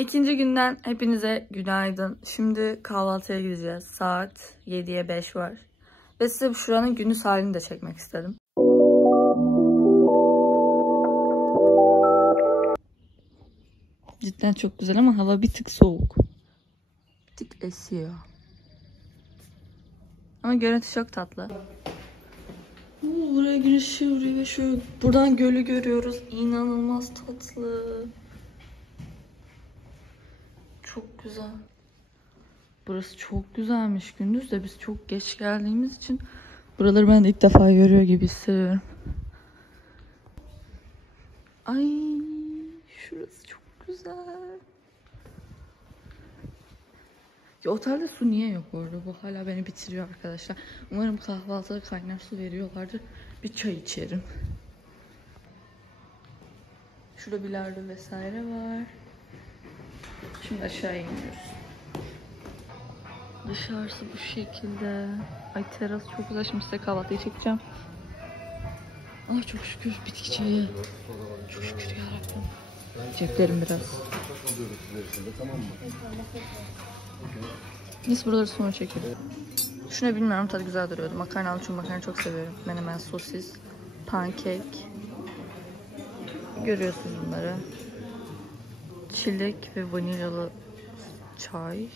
İkinci günden hepinize günaydın. Şimdi kahvaltıya gideceğiz. Saat 7'ye 5 var. Ve size şuranın gündüz halini de çekmek istedim. Cidden çok güzel ama hava bir tık soğuk. Bir tık esiyor. Ama görüntü çok tatlı. Buraya güneş ışığı vuruyor ve şu buradan gölü görüyoruz. İnanılmaz tatlı. Çok güzel. Burası çok güzelmiş. Gündüz de biz çok geç geldiğimiz için buraları ben de ilk defa görüyor gibi hissediyorum. Ay, şurası çok güzel. Ya otelde su niye yok orada? Bu hala beni bitiriyor arkadaşlar. Umarım kahvaltıda kaynar su veriyorlardır. Bir çay içerim. Şurada bilardo vesaire var. Şimdi aşağı iniyoruz. Dışarısı bu şekilde. Ay, teras çok güzel. Şimdi size kahvaltıyı çekeceğim. Ay çok şükür bitki çayı. Çok şükür yarabbim. Ceplerim biraz. Neyse buraları sonra çekelim. Şunu bilmiyorum, tadı güzel duruyordu. Makarna, çünkü makarna çok seviyorum. Menemen, sosis, pankek. Görüyorsunuz bunları. Çilek ve vanilyalı çay.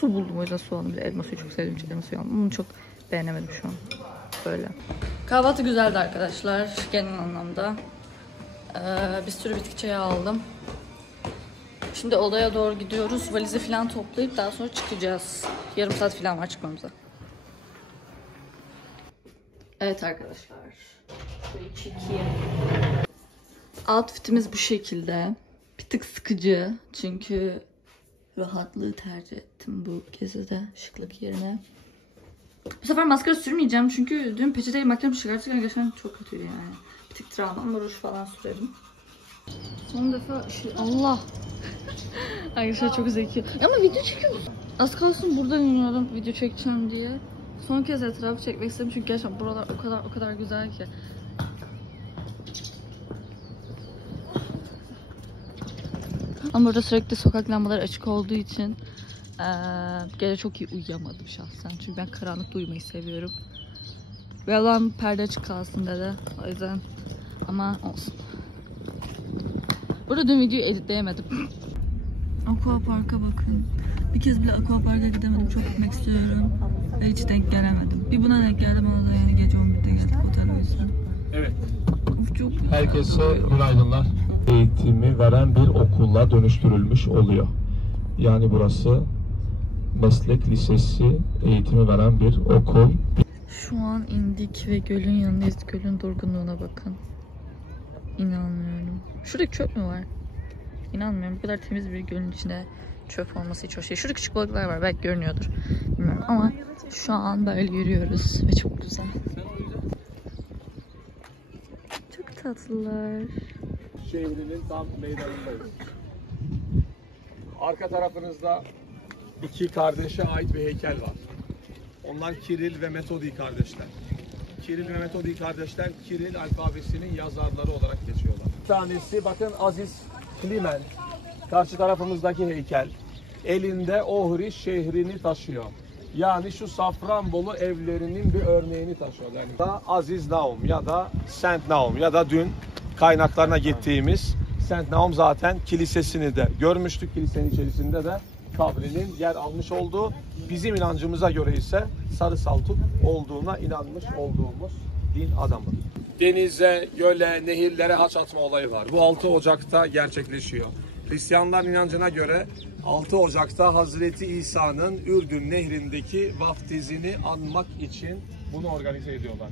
Su buldum, o yüzden su aldım. Elma suyu çok sevdiğim için elma suyu aldım. Bunu çok beğenemedim şu an. Böyle. Kahvaltı güzeldi arkadaşlar. Genel anlamda. Bir sürü bitki çayı aldım. Şimdi odaya doğru gidiyoruz. Valizi falan toplayıp daha sonra çıkacağız. Yarım saat falan var çıkmamıza. Evet arkadaşlar. Şöyle çekeyim. Outfitimiz bu şekilde. Bir tık sıkıcı. Çünkü rahatlığı tercih ettim bu gezide şıklık yerine. Bu sefer maskara sürmeyeceğim çünkü dün peçeteyi makyajımı çıkartırken gerçekten çok kötüydü yani. Bir tık travma ama ruj falan sürerim. Son defa Allah. Arkadaşlar çok zeki. Ama video çekiyor musun? Az kalsın buradan iniyordum video çekeceğim diye. Son kez etrafı çekmek istedim çünkü gerçekten buralar o kadar güzel ki. Ama burada sürekli sokak lambaları açık olduğu için gece çok iyi uyuyamadım şahsen. Çünkü ben karanlıkta uyumayı seviyorum. Ve Allah'ım perde açık kalsın dedi. O yüzden ama olsun. Burada dün videoyu editleyemedim. Aquapark'a bakın. Bir kez bile Aquapark'a gidemedim. Çok gitmek istiyorum. Ve hiç denk gelemedim. Bir buna denk geldim, ona da yani gece 11'de geldik otel o yüzden. Evet. Of, çok güzel. Herkese günaydınlar. Eğitimi veren bir okulla dönüştürülmüş oluyor. Yani burası meslek lisesi eğitimi veren bir okul. Şu an indik ve gölün yanındayız. Gölün durgunluğuna bakın. İnanmıyorum. Şurada çöp mü var? İnanmıyorum. Bu kadar temiz bir gölün içinde çöp olması hiç hoş değil. Şurada küçük balıklar var. Belki görünüyordur. Bilmiyorum ama şu an böyle yürüyoruz ve çok güzel. Çok tatlılar. Şehrinin tam meydanındayız. Arka tarafınızda iki kardeşe ait bir heykel var. Onlar Kiril ve Metodi kardeşler. Kiril ve Metodi kardeşler Kiril alfabesinin yazarları olarak geçiyorlar. Bir tanesi bakın Aziz Klimen. Karşı tarafımızdaki heykel. Elinde Ohri şehrini taşıyor. Yani şu Safranbolu evlerinin bir örneğini taşıyor. Yani da Aziz Naum ya da Saint Naum ya da dün kaynaklarına gittiğimiz Saint Naum zaten kilisesini de görmüştük. Kilisenin içerisinde de kabrinin yer almış olduğu, bizim inancımıza göre ise Sarı Saltuk olduğuna inanmış olduğumuz din adamı. Denize, göle, nehirlere haç atma olayı var. Bu 6 Ocak'ta gerçekleşiyor. Hristiyanlar inancına göre 6 Ocak'ta Hazreti İsa'nın Ürdün nehrindeki vaftizini anmak için bunu organize ediyorlar.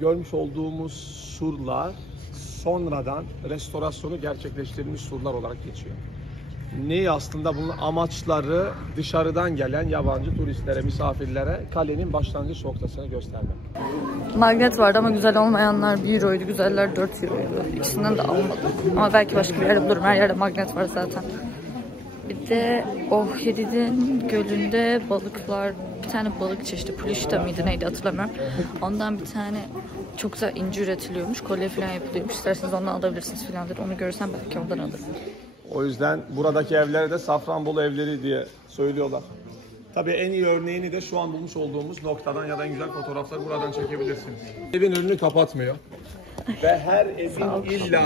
Görmüş olduğumuz surlar sonradan restorasyonu gerçekleştirilmiş surlar olarak geçiyor. Ne aslında bunun amaçları dışarıdan gelen yabancı turistlere, misafirlere kalenin başlangıç noktasını göstermek. Magnet vardı ama güzel olmayanlar 1 euroydu, güzeller 4 euroydu. İkisinden de almadım. Ama belki başka bir yerde bulurum. Her yerde magnet var zaten. Bir de Ohrid'in gölünde balıklar, bir tane balık çeşidi. Plüşta mıydı neydi hatırlamıyorum. Ondan bir tane çok güzel inci üretiliyormuş. Kolye falan yapılıyormuş. İsterseniz ondan alabilirsiniz falan dedi. Onu görürsem belki ondan alırım. O yüzden buradaki evlere de Safranbolu evleri diye söylüyorlar. Tabii en iyi örneğini de şu an bulmuş olduğumuz noktadan ya da en güzel fotoğrafları buradan çekebilirsiniz. Evin önünü kapatmıyor. Ve her evin illa...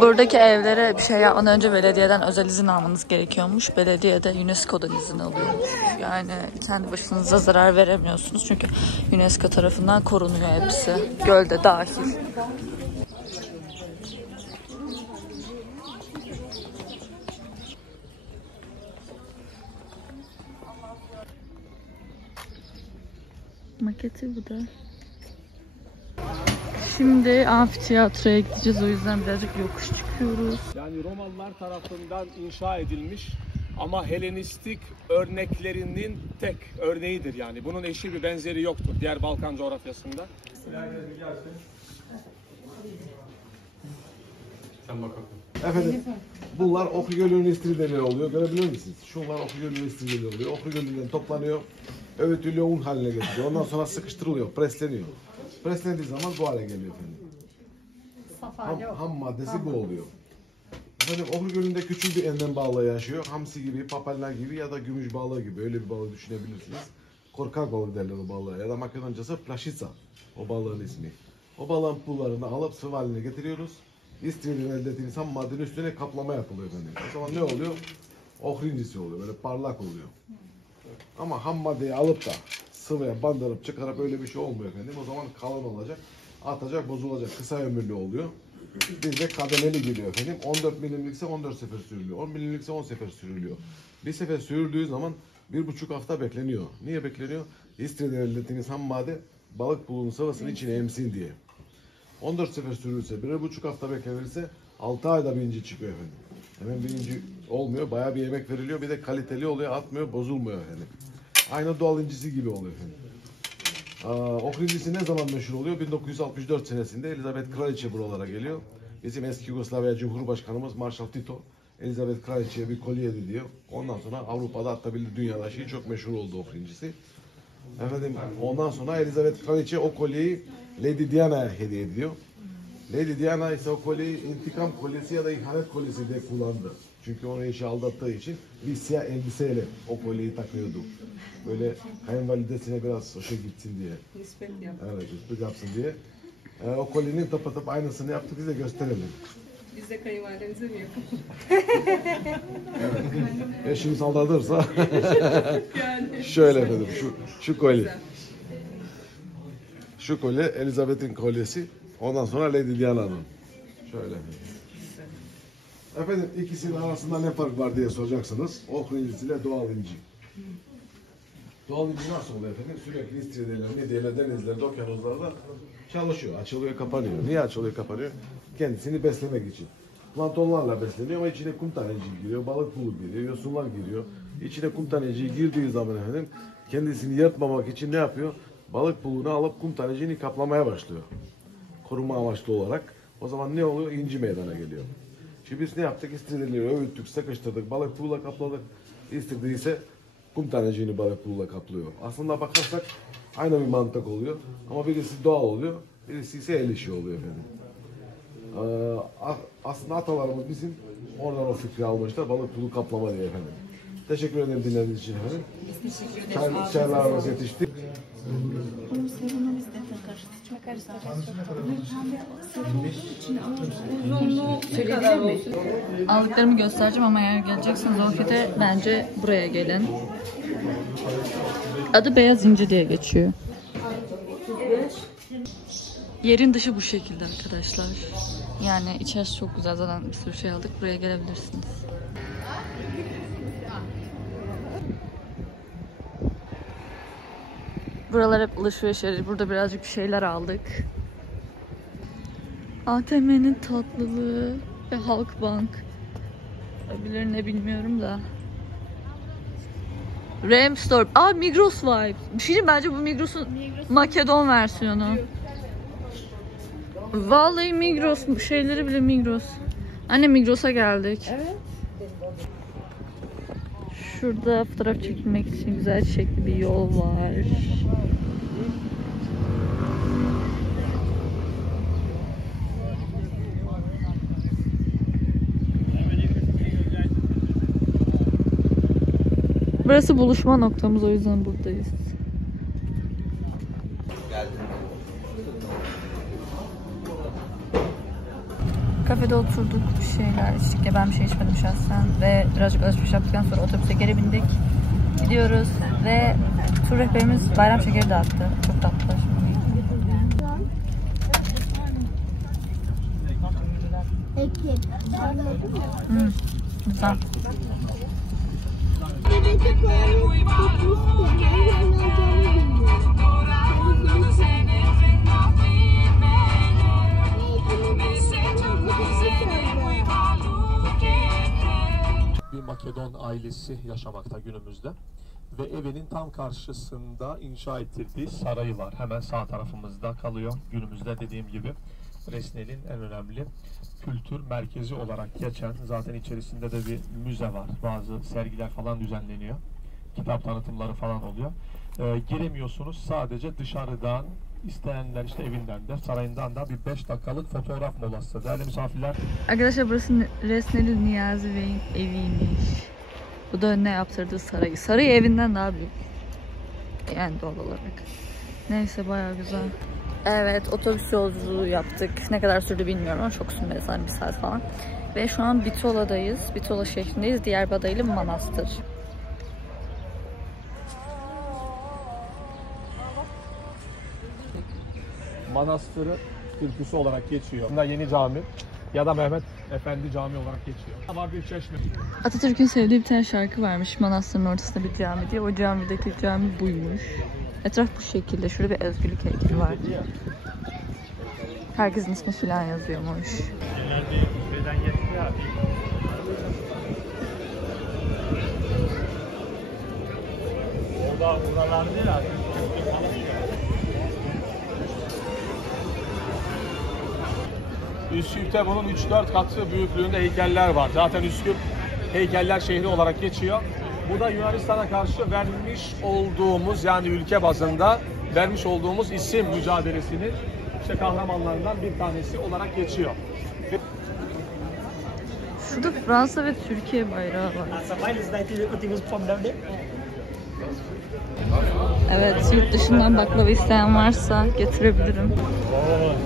Buradaki evlere bir şey yapmadan önce belediyeden özel izin almanız gerekiyormuş. Belediye de UNESCO'dan izin alıyormuş. Yani kendi başınıza zarar veremiyorsunuz. Çünkü UNESCO tarafından korunuyor hepsi. Gölde dahil. Maketi bu da. Şimdi amfiteyatroya gideceğiz. O yüzden birazcık yokuş çıkıyoruz. Yani Romalılar tarafından inşa edilmiş ama Helenistik örneklerinin tek örneğidir yani. Bunun eşi bir benzeri yoktur diğer Balkan coğrafyasında. Sen bakalım. Efendim, bunlar Oku Gölü'nün istiridyeleri oluyor. Görebiliyor musunuz? Şunlar Oku Gölü'nün istiridyeleri oluyor. Oku Gölü'nden toplanıyor, öğütülüyor, un haline getiriyor. Ondan sonra sıkıştırılıyor, presleniyor. Preslendiği zaman bu hale geliyor efendim. Ham maddesi bu oluyor. Efendim, Oku Gölü'nde küçük bir enlem balığı yaşıyor. Hamsi gibi, papalya gibi ya da gümüş balığı gibi öyle bir balığı düşünebilirsiniz. Korkak balık derler o balığa ya da Makedoncası plaşitsa o balığın ismi. O balığın pullarını alıp sıvı haline getiriyoruz. İstiridyenin elde ettiğiniz ham maddenin üstüne kaplama yapılıyor efendim. O zaman ne oluyor? Okru incisi oluyor, böyle parlak oluyor. Ama ham maddeyi alıp da sıvıya bandırıp çıkarıp öyle bir şey olmuyor efendim. O zaman kalın olacak, atacak, bozulacak, kısa ömürlü oluyor. Bizde kademeli gidiyor efendim. 14 milimlikse 14 sefer sürülüyor. 10 milimlikse 10 sefer sürülüyor. Bir sefer sürüldüğü zaman 1,5 hafta bekleniyor. Niye bekleniyor? İstiridye elde ettiğiniz ham madde balık pulunun sıvısını içine emsin diye. 14 sefer sürülse, 1,5 hafta beklenirse 6 ayda bir inci çıkıyor efendim. Hemen bir inci olmuyor, bayağı bir yemek veriliyor. Bir de kaliteli oluyor, atmıyor, bozulmuyor efendim. Aynı doğal incisi gibi oluyor efendim. Okru incisi ne zaman meşhur oluyor? 1964 senesinde Elizabeth Kraliçe buralara geliyor. Bizim eski Yugoslavya Cumhurbaşkanımız Marshal Tito, Elizabeth Kraliçe'ye bir kolye hediye. Ondan sonra Avrupa'da hatta bir dünyada şey çok meşhur oldu okru incisi. Efendim, ondan sonra Elizabeth Kraliçe o kolyeyi Lady Diana'ya hediye ediyor. Lady Diana ise o kolyeyi intikam kolyesi ya da ihanet kolyesi diye kullandı. Çünkü onu eşi aldattığı için bir siyah elbiseyle o kolyeyi takıyordu. Böyle kayınvalidesine biraz hoşa gitsin diye. Nispet yap. Evet, nispet yapsın diye. O kolyenin tıpatıp aynısını yaptık, bize gösterelim. Biz de kayınvalidemize mi yapalım? Evet. Eşimiz aldatırsa Yani. şöyle efendim, şu kolye. Şu kolye Elizabeth'in kolyesi. Ondan sonra Lady Diana'nın. Şöyle. Efendim, ikisinin arasında ne fark var diye soracaksınız. Okru incisiyle doğal inci. Doğal inci nasıl oluyor efendim? Sürekli istiridyeler, midyeler, denizlerde, okyanuslarda çalışıyor. Açılıyor, kapanıyor. Niye açılıyor, kapanıyor? Kendisini beslemek için. Planktonlarla besleniyor ama içine kum taneciği giriyor, balık pulu giriyor, yosunlar giriyor. İçine kum taneciği girdiği zaman efendim kendisini yırtmamak için ne yapıyor? Balık pulunu alıp kum taneciğini kaplamaya başlıyor. Koruma amaçlı olarak. O zaman ne oluyor? İnci meydana geliyor. Şimdi biz ne yaptık? İstiridyeleri öğüttük, sıkıştırdık, balık puluyla kapladık. İstiridye ise kum taneciğini balık puluyla kaplıyor. Aslında bakarsak aynı bir mantık oluyor. Ama birisi doğal oluyor, birisi ise el işi oluyor efendim. Aslında atalarımız bizim oradan o fikri almışlar, balık pulu kaplama diye efendim. Teşekkür ederim dinlediğiniz için efendim. Biz teşekkür ederiz. Çaylarımız yetişti. Aldıklarımı göstereceğim ama eğer gelecekseniz Orkide bence buraya gelin. Adı Beyaz İnci diye geçiyor. Yerin dışı bu şekilde arkadaşlar. Yani içerisi çok güzel, zaten bir sürü şey aldık. Buraya gelebilirsiniz. Buralar hep alışveriş yeri. Burada birazcık bir şeyler aldık. ATM'nin tatlılığı ve Halkbank. Öbürleri ne bilmiyorum da. Ramstorp. Aa, Migros vibe. Bir şey diyeyim, bence bu Migros'un Makedon versiyonu. Vallahi Migros. Bu şeyleri bile Migros. Anne, Migros'a geldik. Evet. Şurada fotoğraf çekilmek için güzel çiçekli bir yol var. Burası buluşma noktamız, o yüzden buradayız. Kafede oturduk, bir şeyler içtik ya, ben bir şey içmedim şahsen ve birazcık alışveriş yaptıktan sonra otobüse geri bindik. Gidiyoruz ve tur rehberimiz bayram şekeri dağıttı. Çok tatlı. Güzel. Bir Makedon ailesi yaşamakta günümüzde ve evinin tam karşısında inşa ettirdiği sarayı var. Hemen sağ tarafımızda kalıyor. Günümüzde dediğim gibi Resnel'in en önemli kültür merkezi olarak geçen, zaten içerisinde de bir müze var. Bazı sergiler falan düzenleniyor. Kitap tanıtımları falan oluyor. Giremiyorsunuz, sadece dışarıdan isteyenler işte evinden de sarayından da bir 5 dakikalık fotoğraf molası. Değerli misafirler. Arkadaşlar burası Resneli Niyazi Bey'in eviymiş. Bu da ne yaptırdığı sarayı. Sarayı evinden daha büyük. Yani doğal olarak. Neyse bayağı güzel. Evet, otobüs yolculuğu yaptık. Ne kadar sürdü bilmiyorum ama çok sürmedi, sanırım 1 saat falan. Ve şu an Bitola'dayız. Bitola şehrindeyiz. Diyarbadaylı Manastır. Manastırı türküsü olarak geçiyor. Bunda Yeni Cami ya da Mehmet Efendi Cami olarak geçiyor. Var bir çeşme. Atatürk'ün sevdiği bir tane şarkı varmış. Manastırın ortasında bir cami diye. O camideki cami buymuş. Etraf bu şekilde. Şurada bir özgürlük heykeli var. Herkesin ismi filan yazıyormuş. Üsküp'te bunun 3-4 katı büyüklüğünde heykeller var. Zaten Üsküp heykeller şehri olarak geçiyor. Bu da Yunanistan'a karşı vermiş olduğumuz, yani ülke bazında vermiş olduğumuz isim mücadelesinin işte kahramanlarından bir tanesi olarak geçiyor. Şurada Fransa ve Türkiye bayrağı var. Evet, yurt dışından baklava isteyen varsa getirebilirim.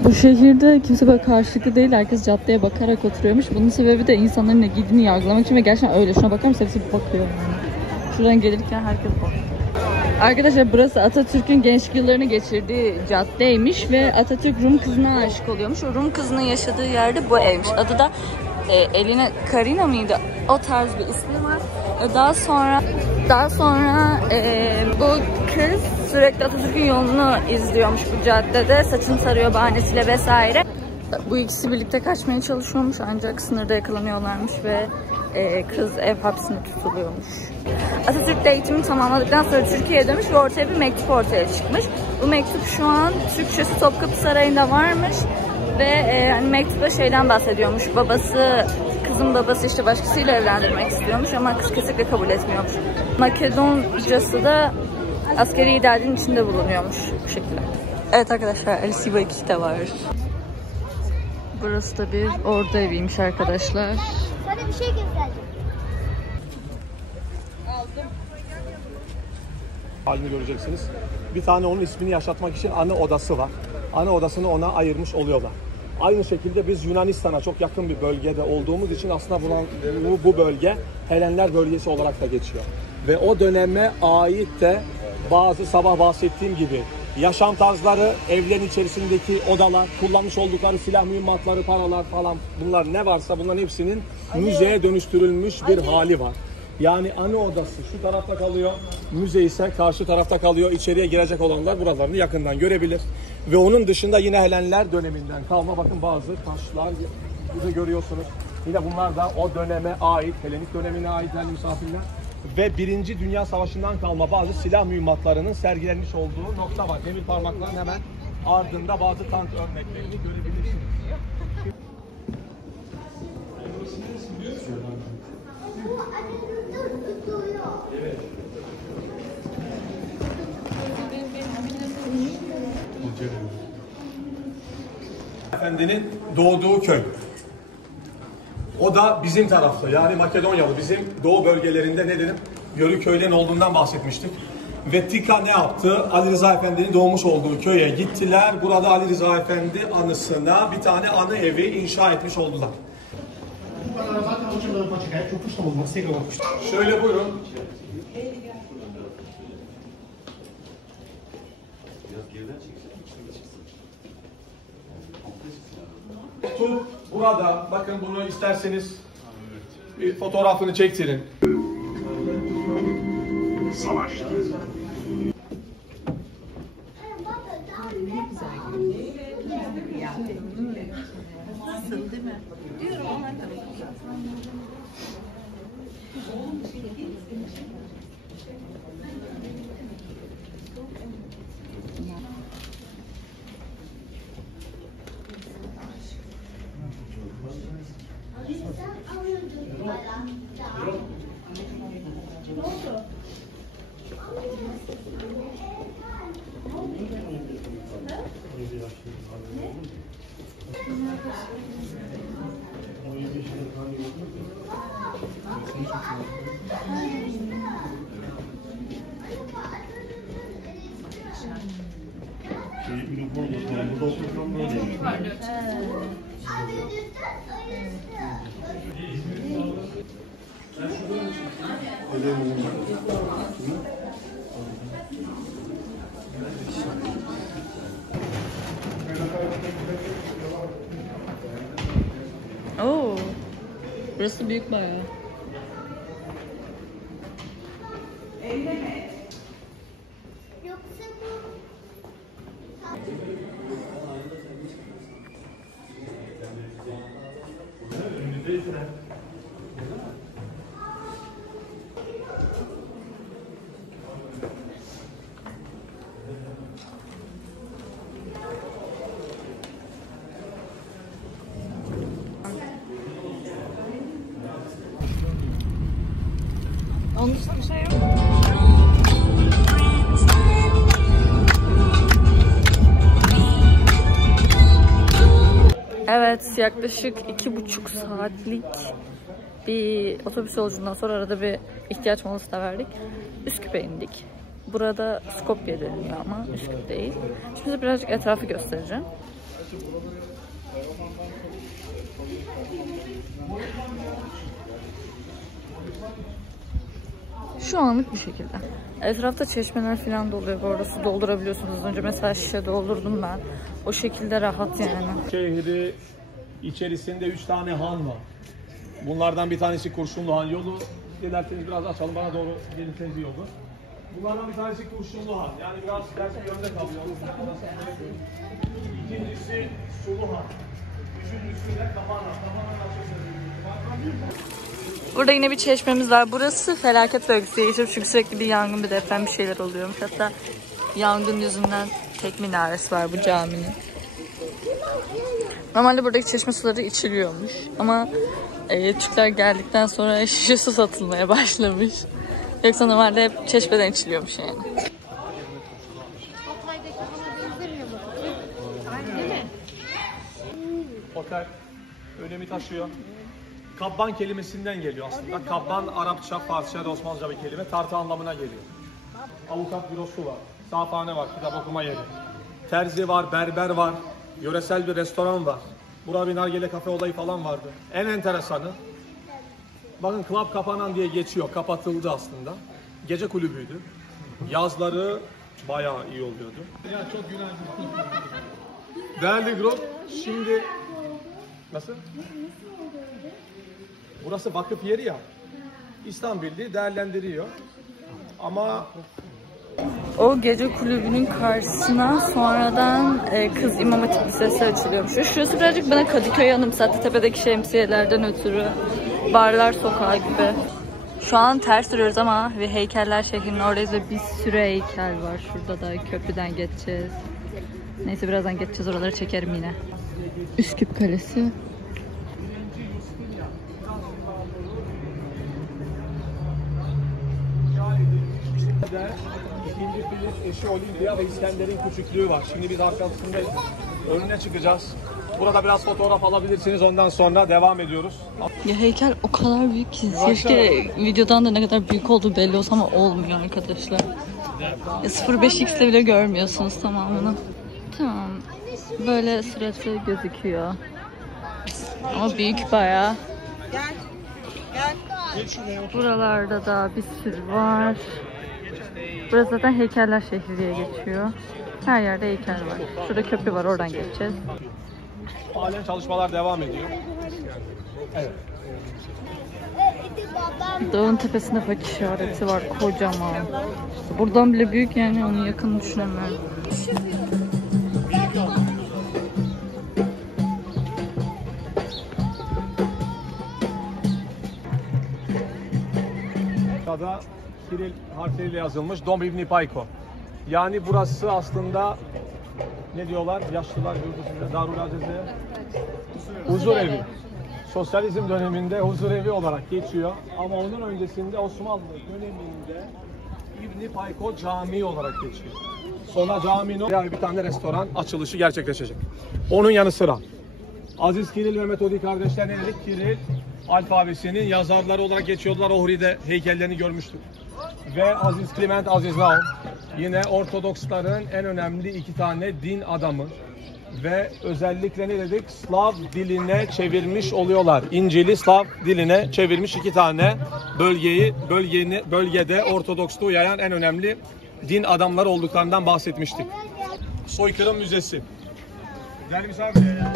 Bu şehirde kimse böyle karşılıklı değil, herkes caddeye bakarak oturuyormuş. Bunun sebebi de insanların ne giydiğini yargılamak için ve gerçekten öyle. Şuna bakar mısın? Hepsi bakıyor yani. Şuradan gelirken herkes bakıyor. Arkadaşlar burası Atatürk'ün gençlik yıllarını geçirdiği caddeymiş ve Atatürk Rum kızına aşık oluyormuş. O Rum kızının yaşadığı yerde bu evmiş. Adı da Elina Karina mıydı? O tarz bir ismi var. Daha sonra bu kız sürekli Atatürk'ün yolunu izliyormuş bu caddede. Saçını tarıyor bahanesiyle vesaire. Bu ikisi birlikte kaçmaya çalışıyormuş ancak sınırda yakalanıyorlarmış ve kız ev hapsine tutuluyormuş. Atatürk de eğitimi tamamladıktan sonra Türkiye'ye dönmüş ve ortaya bir mektup ortaya çıkmış. Bu mektup şu an Türkçesi Topkapı Sarayı'nda varmış ve hani mektupta şeyden bahsediyormuş. Kızın babası işte başkasıyla evlendirmek istiyormuş ama kız kesinlikle kabul etmiyormuş. Makedoncası da askeri idarenin içinde bulunuyormuş bu şekilde. Evet arkadaşlar, Ali Siva 2 de var. Burası da bir ordu eviymiş arkadaşlar. Sana bir şey göstereceğim. Halini göreceksiniz. Bir tane onun ismini yaşatmak için ana odası var. Ana odasını ona ayırmış oluyorlar. Aynı şekilde biz Yunanistan'a çok yakın bir bölgede olduğumuz için aslında bu bölge Helenler bölgesi olarak da geçiyor. Ve o döneme ait de bazı sabah bahsettiğim gibi yaşam tarzları, evlerin içerisindeki odalar, kullanmış oldukları silah mühimmatları, paralar falan, bunlar ne varsa bunların hepsinin müzeye dönüştürülmüş bir hali var. Yani ana odası şu tarafta kalıyor, müze ise karşı tarafta kalıyor. İçeriye girecek olanlar buralarını yakından görebilir. Ve onun dışında yine Helenler döneminden kalma bakın bazı taşlar burada görüyorsunuz. Yine bunlar da o döneme ait, Helenik dönemine ait değerli misafirler. Ve 1. Dünya Savaşı'ndan kalma bazı silah mühimmatlarının sergilenmiş olduğu nokta var. Demir parmakların hemen ardında bazı tank örneklerini görebilirsiniz. Efendinin doğduğu köy. O da bizim tarafta, yani Makedonyalı, bizim doğu bölgelerinde ne dedim? Yörük köylerin olduğundan bahsetmiştik. Ve Tika ne yaptı? Ali Rıza Efendi'nin doğmuş olduğu köye gittiler. Burada Ali Rıza Efendi anısına bir tane anı evi inşa etmiş oldular. Şöyle buyurun. Burada bakın, bunu isterseniz bir fotoğrafını çektirin. Savaş. Oo. Burası büyük bayağı. Yoksa bu Onun dışında bir şey yok. Evet, yaklaşık 2,5 saatlik bir otobüs yolculuğundan sonra arada bir ihtiyaç molası da verdik. Üsküp'e indik. Burada Skopje deniliyor ama Üsküp değil. Şimdi birazcık etrafı göstereceğim. Şu anlık bu şekilde. Etrafta çeşmeler falan da oluyor. Bu arada su doldurabiliyorsunuz. Az önce mesela şişe doldurdum ben. O şekilde rahat yani. Şehri içerisinde 3 tane han var. Bunlardan bir tanesi Kurşunlu Han. Yolu dilerseniz biraz açalım, bana doğru gelirseniz iyi olur. Bunlardan bir tanesi Kurşunlu Han. Yani biraz ters bir yönde kalıyor. İkincisi Sulu Han. Üçüncüsü de Kapan Han. Kapan Han açılsın. Burada yine bir çeşmemiz var. Burası felaket bölgesi diye geçiyor çünkü sürekli bir yangın, bir deprem, bir şeyler oluyormuş. Hatta yangın yüzünden tek minaresi var bu caminin. Normalde buradaki çeşme suları içiliyormuş. Ama Türkler geldikten sonra şişe su satılmaya başlamış. Yoksa normalde hep çeşmeden içiliyormuş yani. Otel önemi taşıyor. Kabban kelimesinden geliyor aslında. Kabban Arapça, Farsça ve Osmanlıca bir kelime. Tartı anlamına geliyor. Avukat bürosu var. Sahafhane var. Kitap okuma yeri. Terzi var, berber var. Yöresel bir restoran var. Burada bir nargile kafe olayı falan vardı. En enteresanı, bakın Club Kapanan diye geçiyor. Kapatıldı aslında. Gece kulübüydü. Yazları bayağı iyi oluyordu. Ya çok günaydın. Değerli grup, şimdi nasıl? Burası vakıf yeri ya. İslam Birliği değerlendiriyor. Ama O gece kulübünün karşısına sonradan Kız İmam Hatip Lisesi açılıyormuş. Şurası birazcık bana Kadıköy'ü anımsattı. Tepedeki şemsiyelerden ötürü. Barlar sokağı gibi. Şu an ters duruyoruz ama ve heykeller şehrinin oradayız ve bir sürü heykel var. Şurada da köprüden geçeceğiz. Neyse birazdan geçeceğiz, oraları çekerim yine. Üsküp Kalesi. içinde ikinci Filip, eşi Olimpiya ve İskender'in küçüklüğü var. Şimdi biz arkasındayız. Önüne çıkacağız. Burada biraz fotoğraf alabilirsiniz. Ondan sonra devam ediyoruz. Ya heykel o kadar büyük ki. Keşke videodan da ne kadar büyük olduğu belli olsa ama olmuyor arkadaşlar. 0.5x ile bile görmüyorsunuz tamamını. Tamam. Böyle sırası gözüküyor. Ama büyük bayağı. Buralarda da bir sürü var. Burası zaten heykeller şehri diye geçiyor. Her yerde heykel var. Şurada köprü var, oradan geçeceğiz. Halen çalışmalar devam ediyor. Evet. Dağın tepesinde bak işareti var kocaman. Buradan bile büyük yani, onun yakını düşünemiyorum. Burada Kiril harfleriyle yazılmış Dom İbni Payko. Yani burası aslında ne diyorlar? Yaşlılar yurdusunda Darul Aziz'e huzur evi. Sosyalizm döneminde huzur evi olarak geçiyor. Ama onun öncesinde Osmanlı döneminde İbni Payko Camii olarak geçiyor. Sonra caminin bir tane restoran açılışı gerçekleşecek. Onun yanı sıra Aziz Kiril ve Metodi kardeşler ne dedik? Kiril alfabesinin yazarları olarak geçiyordular. Ohri'de heykellerini görmüştük. Ve Aziz Clement, Aziz Naum yine Ortodoksların en önemli iki tane din adamı. Ve özellikle ne dedik? Slav diline çevirmiş oluyorlar. İncil'i Slav diline çevirmiş iki tane bölgede Ortodoksluğu yayan en önemli din adamları olduklarından bahsetmiştik. Soykırım Müzesi. Değerli misafirler.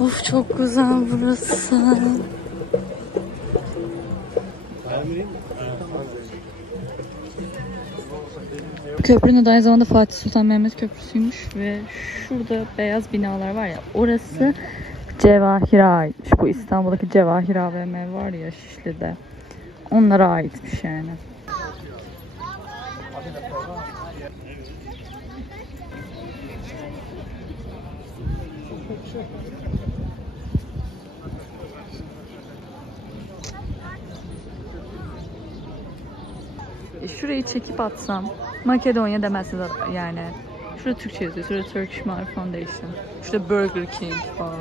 Of çok güzel burası. Köprünün de aynı zamanda Fatih Sultan Mehmet Köprüsü'ymüş ve şurada beyaz binalar var ya, orası Cevahir'e aitmiş. Bu İstanbul'daki Cevahir AVM var ya Şişli'de. Onlara aitmiş yani. Şurayı çekip atsam Makedonya demezsiniz yani. Şurada Türkçe yazıyor. Şurada Turkish Mile Foundation. Şurada Burger King falan.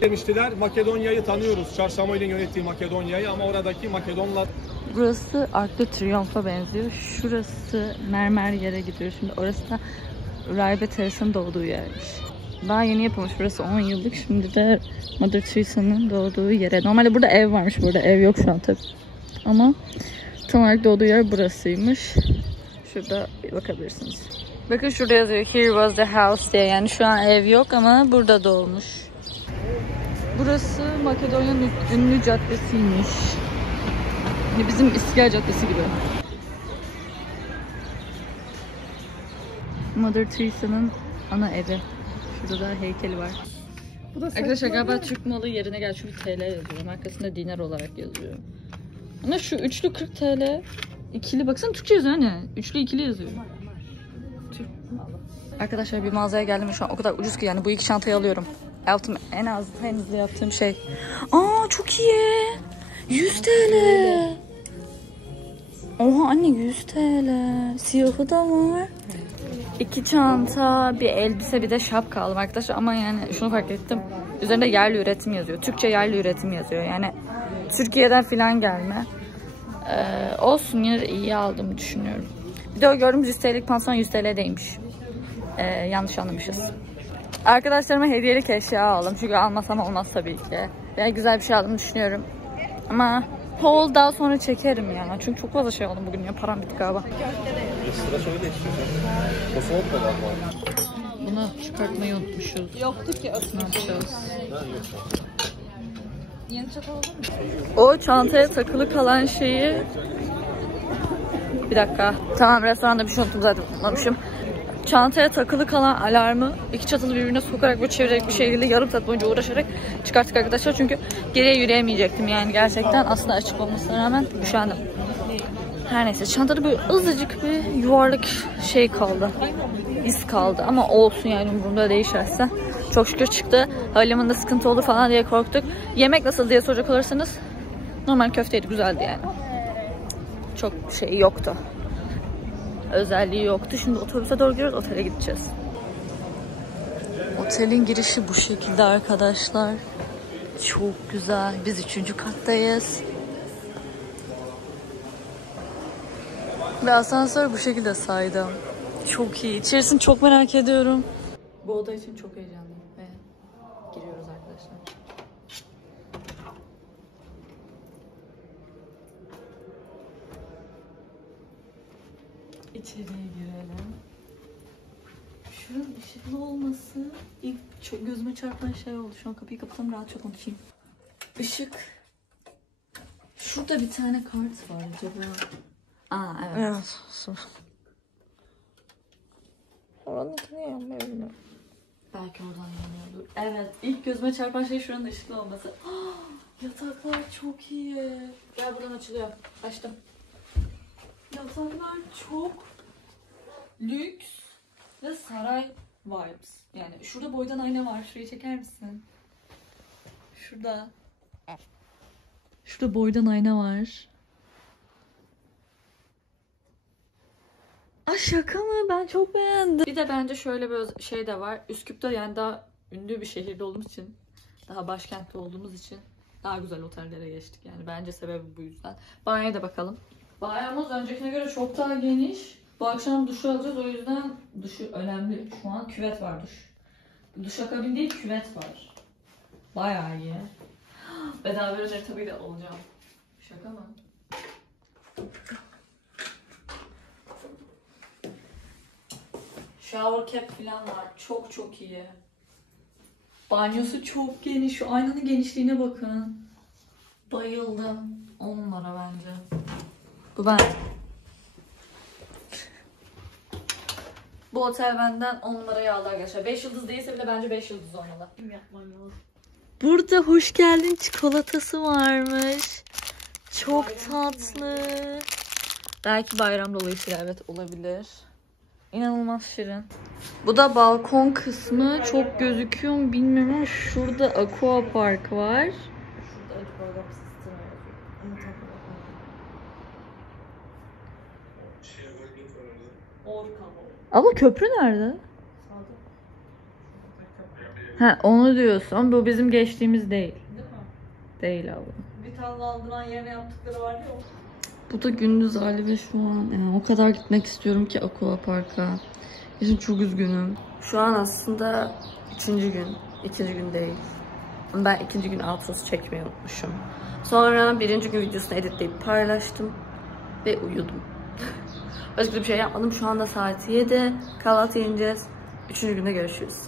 Demiştiler, Makedonya'yı tanıyoruz. Charles Samuel'in yönettiği Makedonya'yı ama oradaki Makedonlar... Burası Arc de Triomphe'a benziyor. Şurası mermer yere gidiyor. Şimdi orası da Rahibe Teresa'nın doğduğu yermiş. Daha yeni yapılmış. Burası 10 yıllık. Şimdi de Mother Teresa'nın doğduğu yere. Normalde burada ev varmış. Burada ev yok şu an tabii. Ama tam olarak doğduğu yer burasıymış. Şurada bakabilirsiniz. Bakın şurada yazıyor Here was the house diye. Yani şu an ev yok ama burada doğmuş. Burası Makedonya'nın ünlü caddesiymiş. Bizim İstiklal Caddesi gibi. Mother Teresa'nın ana evi. Şurada da heykeli var. Arkadaşlar galiba Türk malı yerine gel, çünkü TL yazıyor. Arkasında dinar olarak yazıyor. Ama şu üçlü 40 TL. İkili baksana Türkçe yazıyor hani. Üçlü ikili yazıyor. Türk malı. Arkadaşlar bir mağazaya geldim şu an o kadar ucuz ki yani bu iki çantayı alıyorum. Yaptım en hızlı yaptığım şey. Aa çok iyi. 100 TL. Oha anne 100 TL. Siyahı da var. 2 çanta, bir elbise, bir de şapka aldım arkadaşlar. Ama yani şunu fark ettim. Üzerinde yerli üretim yazıyor. Türkçe yerli üretim yazıyor. Yani Türkiye'den filan gelme. Olsun yine de iyi aldığımı düşünüyorum. Bir de o gördüğümüz 100 TL'lik pantolon 100 TL'deymiş. Yanlış anlamışız. Arkadaşlarıma hediyelik eşya aldım. Çünkü almasam olmaz tabii ki. Yani güzel bir şey aldığımı düşünüyorum. Ama haul daha sonra çekerim ya. Çünkü çok fazla şey aldım bugün ya. Param bitti galiba. Bunu çıkartmayı unutmuşuz. Yoktu ki. Ne yapacağız? Yeni çatal oldu mu? O çantaya takılı kalan şeyi... Bir dakika. Tamam restoranda bir şey unuttum zaten, unutmamışım. Çantaya takılı kalan alarmı iki çatalı birbirine sokarak böyle çevirerek bir şekilde yarım saat boyunca uğraşarak çıkarttık arkadaşlar. Çünkü geriye yürüyemeyecektim yani gerçekten. Aslında açık olmasına rağmen üşendim. Her neyse çantada böyle azıcık bir yuvarlak şey kaldı. İz kaldı ama olsun yani umurumda değil şahsen. Çok şükür çıktı. Havalimanında sıkıntı olur falan diye korktuk. Yemek nasıl diye soracak olursanız normal köfteydi, güzeldi yani. Çok şey yoktu. Özelliği yoktu. Şimdi otobüse doğru gidiyoruz, otele gideceğiz. Otelin girişi bu şekilde arkadaşlar. Çok güzel. Biz 3. kattayız. Ve asansör bu şekilde saydım. Çok iyi. İçerisini çok merak ediyorum. Bu oda için çok heyecanlıyım ve giriyoruz arkadaşlar. İçeriye girelim. Şuranın ışıklı olması ilk çok gözüme çarpan şey oldu. Şu an kapıyı kapatalım, rahatça konuşayım. Işık. Şurada bir tane kart var acaba. Aa evet. Oranınki niye yanmıyor bilmiyorum. Belki oradan yanıyordur. Evet, ilk gözüme çarpan şey şuranın ışıklı olması. Yataklar çok iyi. Gel buradan açılıyor. Açtım. Yataklar çok lüks ve saray vibes. Yani şurada boydan ayna var. Şurayı çeker misin? Şurada. Şurada boydan ayna var. Ay şaka mı? Ben çok beğendim. Bir de bence şöyle bir şey de var. Üsküp'te yani daha ünlü bir şehirde olduğumuz için, daha başkentte olduğumuz için daha güzel otellere geçtik yani. Bence sebebi bu yüzden. Banyoya da bakalım. Banyomuz öncekine göre çok daha geniş. Bu akşam duşu alacağız, o yüzden duşu önemli. Şu an küvet var duş. Duşakabin değil, küvet var. Bayağı iyi. Bedava ürünleri tabii de alacağım. Şaka mı? Shower cap falan var. Çok çok iyi. Banyosu çok geniş. Şu aynanın genişliğine bakın. Bayıldım. 10 numara bence. Bu ben. Bu otel benden 10 numarayı aldı arkadaşlar. 5 yıldız değilse bile bence 5 yıldız olmalı. Burada hoş geldin çikolatası varmış. Çok tatlı. Belki bayram dolayısıyla evet olabilir. İnanılmaz şirin. Bu da balkon kısmı. Çok gözüküyor mu bilmiyorum ama şurada aqua park var. Abla köprü nerede? Ha onu diyorsun. Bu bizim geçtiğimiz değil. Değil abla. Bir tane landıran yerine yaptıkları vardı ya. Bu da gündüz hali ve şu an yani o kadar gitmek istiyorum ki aqua parka. Şimdi çok üzgünüm. Şu an aslında 3. gün. 2. gün değil. Ben 2. gün outrosu çekmeyi unutmuşum. Sonra 1. gün videosunu editleyip paylaştım. Ve uyudum. Başka bir şey yapmadım. Şu anda saat 7. Kahvaltı yiyeceğiz. 3. günde görüşürüz.